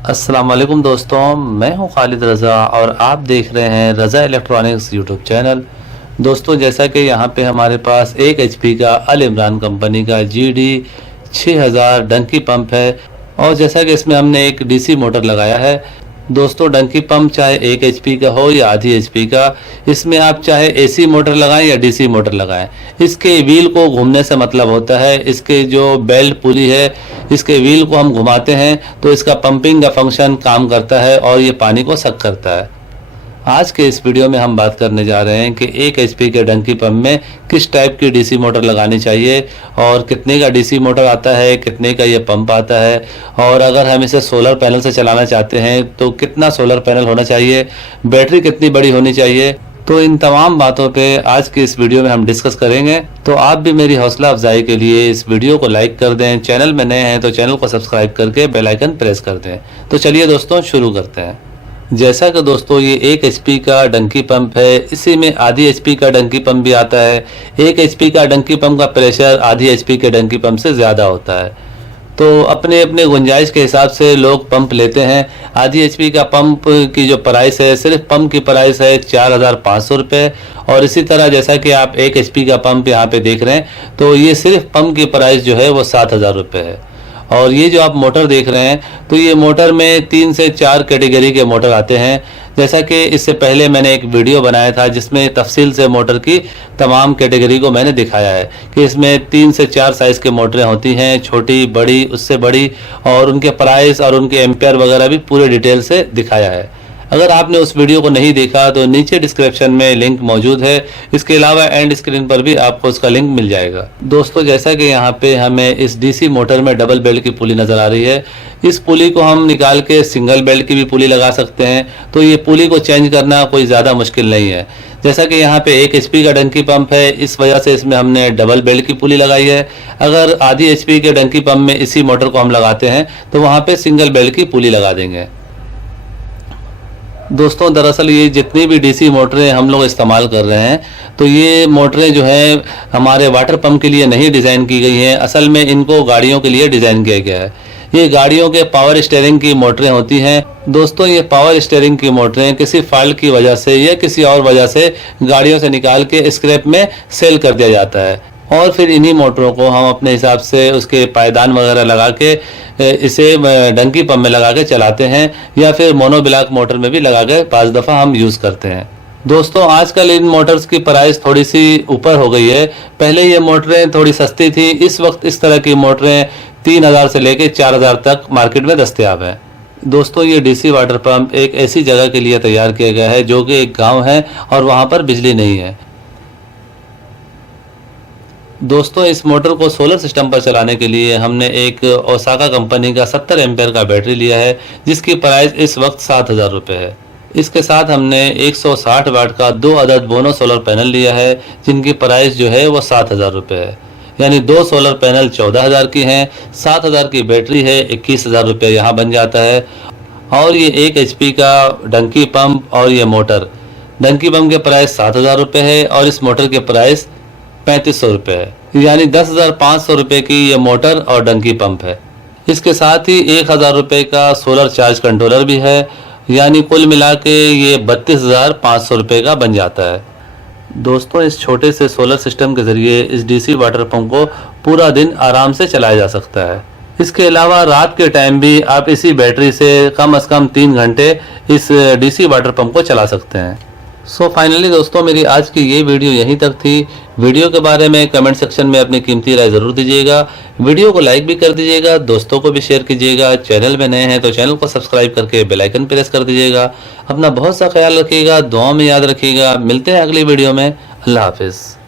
अस्सलाम वालेकुम दोस्तों, मैं हूं खालिद रज़ा और आप देख रहे हैं रज़ा इलेक्ट्रॉनिक्स यूट्यूब चैनल। दोस्तों, जैसा कि यहां पे हमारे पास एक एचपी का अल इमरान कंपनी का GD 6000 डंकी पंप है और जैसा कि इसमें हमने एक डीसी मोटर लगाया है। दोस्तों, डंकी पंप चाहे 1 एचपी का हो या आधी एचपी का, इसमें आप चाहे एसी मोटर लगाएं या डीसी मोटर लगाएं, इसके व्हील को घूमने से मतलब होता है। इसके जो बेल्ट पुली है, इसके व्हील को हम घुमाते हैं तो इसका पंपिंग का फंक्शन काम करता है और ये पानी को सक करता है। आज के इस वीडियो में हम बात करने जा रहे हैं कि 1 एचपी के डंकी पंप में किस टाइप की डीसी मोटर लगानी चाहिए और कितने का डीसी मोटर आता है, कितने का ये पंप आता है, और अगर हम इसे सोलर पैनल से चलाना चाहते हैं तो कितना सोलर पैनल होना चाहिए, बैटरी कितनी बड़ी होनी चाहिए। तो इन तमाम बातों पे आज की इस वीडियो में हम डिस्कस करेंगे। तो आप भी मेरी हौसला अफजाई के लिए इस वीडियो को लाइक कर दें, चैनल में नए हैं तो चैनल को सब्सक्राइब करके बेल आइकन प्रेस कर दें। तो चलिए दोस्तों, शुरू करते हैं। जैसा कि दोस्तों ये 1 एचपी का डंकी पंप है, इसी में आधी एचपी का डंकी पंप भी आता है। 1 एचपी का डंकी पंप का प्रेशर आधी एचपी के डंकी पंप से ज़्यादा होता है, तो अपने अपने गुंजाइश के हिसाब से लोग पंप लेते हैं। आधी एचपी का पंप की जो प्राइस है, सिर्फ पंप की प्राइस है 4500 रुपये, और इसी तरह जैसा कि आप 1 एचपी का पंप यहाँ पे देख रहे हैं तो ये सिर्फ पंप की प्राइस जो है वो 7000 रुपये है। और ये जो आप मोटर देख रहे हैं तो ये मोटर में 3 से 4 कैटेगरी के मोटर आते हैं। जैसा कि इससे पहले मैंने एक वीडियो बनाया था जिसमें तफसील से मोटर की तमाम कैटेगरी को मैंने दिखाया है कि इसमें 3 से 4 साइज़ के मोटरें होती हैं, छोटी, बड़ी, उससे बड़ी, और उनके प्राइस और उनके एम्पेयर वगैरह भी पूरे डिटेल से दिखाया है। अगर आपने उस वीडियो को नहीं देखा तो नीचे डिस्क्रिप्शन में लिंक मौजूद है। इसके अलावा एंड स्क्रीन पर भी आपको उसका लिंक मिल जाएगा। दोस्तों, जैसा कि यहाँ पे हमें इस डीसी मोटर में डबल बेल्ट की पुली नज़र आ रही है, इस पुली को हम निकाल के सिंगल बेल्ट की भी पुली लगा सकते हैं। तो ये पुली को चेंज करना कोई ज़्यादा मुश्किल नहीं है। जैसा कि यहाँ पे 1 एचपी का डंकी पंप है, इस वजह से इसमें हमने डबल बेल्ट की पुली लगाई है। अगर आधी एचपी के डंकी पंप में इसी मोटर को हम लगाते हैं तो वहाँ पे सिंगल बेल्ट की पुली लगा देंगे। दोस्तों, दरअसल ये जितनी भी डीसी मोटरें हम लोग इस्तेमाल कर रहे हैं तो ये मोटरें जो हैं हमारे वाटर पंप के लिए नहीं डिज़ाइन की गई हैं। असल में इनको गाड़ियों के लिए डिज़ाइन किया गया है। ये गाड़ियों के पावर स्टीयरिंग की मोटरें होती हैं। दोस्तों, ये पावर स्टीयरिंग की मोटरें किसी फॉल्ट की वजह से या किसी और वजह से गाड़ियों से निकाल के स्क्रैप में सेल कर दिया जाता है, और फिर इन्हीं मोटरों को हम अपने हिसाब से उसके पायदान वगैरह लगा के इसे डंकी पंप में लगा के चलाते हैं, या फिर मोनोब्लॉक मोटर में भी लगा के 5 दफ़ा हम यूज़ करते हैं। दोस्तों, आजकल इन मोटर्स की प्राइस थोड़ी सी ऊपर हो गई है। पहले ये मोटरें थोड़ी सस्ती थी, इस वक्त इस तरह की मोटरें 3000 से लेके 4000 तक मार्केट में दस्तयाब है। दोस्तों, ये डीसी वाटर पंप एक ऐसी जगह के लिए तैयार किया गया है जो कि एक गाँव है और वहाँ पर बिजली नहीं है। दोस्तों, इस मोटर को सोलर सिस्टम पर चलाने के लिए हमने एक ओसाका कंपनी का 70 एम्पेयर का बैटरी लिया है, जिसकी प्राइस इस वक्त 7000 रुपये है। इसके साथ हमने 160 वाट का 2 अदद बोनो सोलर पैनल लिया है, जिनकी प्राइस जो है वो 7000 रुपये है। यानी 2 सोलर पैनल 14000 की हैं, 7000 की बैटरी है, 21000 रुपये यहाँ बन जाता है। और ये 1 एचपी का डंकी पंप और ये मोटर, डंकी पंप के प्राइस 7000 रुपये है और इस मोटर के प्राइस 3500 रुपये है। यानी 10,500 रुपये की ये मोटर और डंकी पंप है। इसके साथ ही 1000 रुपये का सोलर चार्ज कंट्रोलर भी है, यानी कुल मिला के ये 32,500 रुपये का बन जाता है। दोस्तों, इस छोटे से सोलर सिस्टम के ज़रिए इस डीसी वाटर पंप को पूरा दिन आराम से चलाया जा सकता है। इसके अलावा रात के टाइम भी आप इसी बैटरी से कम 3 घंटे इस डीसी वाटर पंप को चला सकते हैं। सो फाइनली दोस्तों, मेरी आज की ये वीडियो यहीं तक थी। वीडियो के बारे में कमेंट सेक्शन में अपनी कीमती राय ज़रूर दीजिएगा। वीडियो को लाइक भी कर दीजिएगा, दोस्तों को भी शेयर कीजिएगा। चैनल में नए हैं तो चैनल को सब्सक्राइब करके बेल आइकन प्रेस कर दीजिएगा। अपना बहुत सा ख्याल रखिएगा, दुआ में याद रखिएगा। मिलते हैं अगली वीडियो में। अल्लाह हाफिज़।